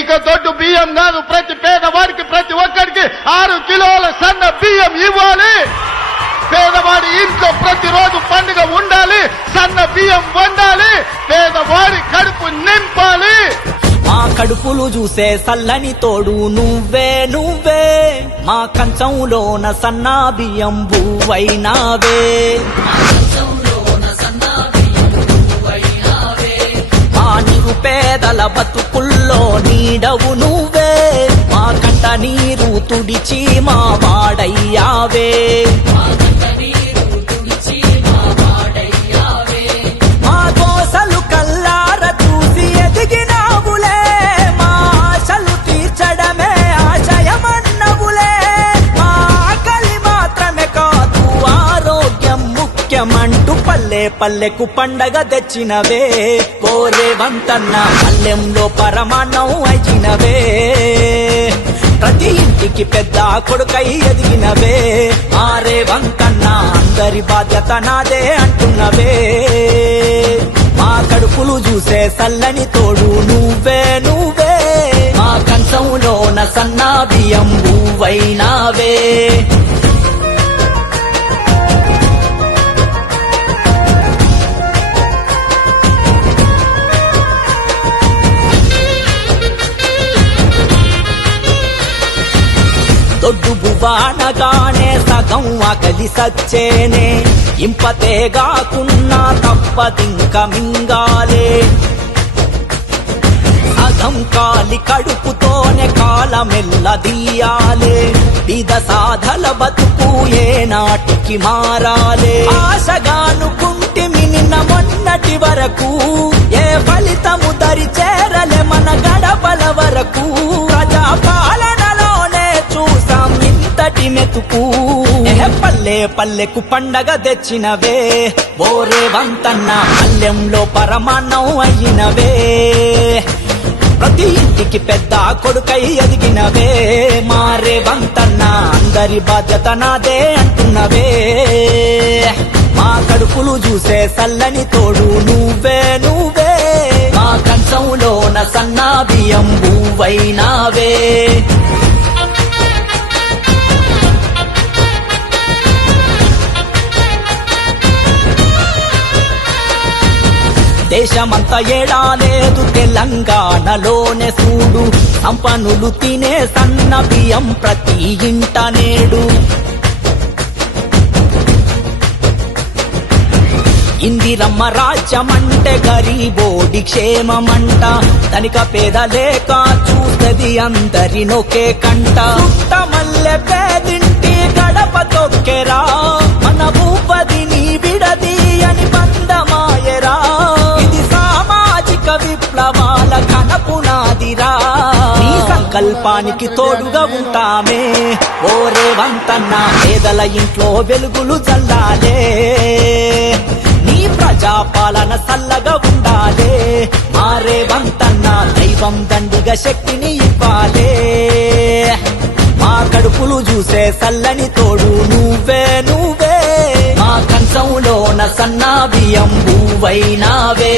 ఇక దొడ్డు బియ్యం కాదు, ప్రతి పేదవాడికి ప్రతి ఒక్కరికి 6 కిలోల సన్న బియ్యం ఇవ్వాలి. పేదవాడి ఇంట్లో ప్రతిరోజు పండుగ ఉండాలి, సన్న బియ్యం వండాలి, పేదవాడి కడుపు నింపాలి. మా కడుపులు చూసే సల్లని తోడు నువ్వే నువ్వే, మా కంచంలోన సన్నా బియ్యం బువ్వైనావే. మా నిరుపేదల బతుకుల్లో నీడవు నువ్వే, మా కంట నీరు తుడిచి మా వాడయ్యావే. మా దోసలు కల్లార చూసి ఎదిగినావులే, మా ఆశలు తీర్చడమే ఆశయమన్నవులే. మా ఆకలి మాత్రమే కాదు ఆరోగ్యం ముఖ్యమంటూ పల్లె పల్లెకు పండగ తెచ్చినవే. కోరే వంతన్న పల్లెంలో పరమాన్నం అయినవే, ప్రతి ఇంటికి పెద్ద కొడుకై ఎదిగినవే. ఆరే వంకన్న అందరి బాధ్యత నాదే అంటున్నవే. మా కడుపులు చూసే సల్లని తోడు నువ్వే నువ్వే, మా కంచంలోన సన్నా బియ్యం బువ్వైనావే. దొడ్డు బువ్వానగానే సగం ఆకలి సచ్చేనే, ఇంపతేగాకున్నా తప్పదింక మింగాలే. సగం కాలి కడుపుతోనే కాలమెల్లదీయాలే, బీద సాధల బతుకు ఏ నాటికి మారాలే. ఆశగానుకుంటిమి నిన్న మొన్నటి వరకు, ఏ ఫలితము దరి చేరలే మన గడపల వరకు. ప్రజాపాలనలోనే చూసాం ఇంతటి మెతుకు, పల్లె పల్లెకు పండగ తెచ్చినవే. ఓరే వంతన్న పల్లెంలో పరమాన్నం అయినవే, ప్రతి ఇంటికి పెద్ద కొడుకై ఎదిగినవే. మారే వంతన్న అందరి బాధ్యత నాదే అంటున్నవే. మా కడుపులు చూసే సల్లని తోడు నువ్వే నువ్వే, మా కంచంలోన సన్నా బియ్యం బువ్వైనావే. దేశమంతా ఏడాలేదు తెలంగాణలోనే చూడు, సంపన్నులు తినే సన్న బియ్యం ప్రతి ఇంట నేడు. ఇందిరమ్మ రాజ్యమంటే గరీబోడి క్షేమమంట, ధనిక పేద లేక చూస్తది అందరినొకే కంట. మల్లె పేదింటి గడప తొక్కెరా, మన భూపదిని విడది అని బంధమాయరా. ఇది సామాజిక విప్లవాల ఘనపునాదిరా, నీ సంకల్పానికి తోడుగా ఉంటామే. ఓరే వంతన్న పేదల ఇంట్లో వెలుగులు చల్లాలే, నీ ప్రజాపాలన సల్లగా ఉండాలే. మారే వంతన్న దైవం దండిగా శక్తిని ఇవ్వాలే. మా కడుపులు చూసే సల్లని తోడు నువ్వే నువ్వే, మా కంచంలోన సన్నా బియ్యం బువ్వైనావే.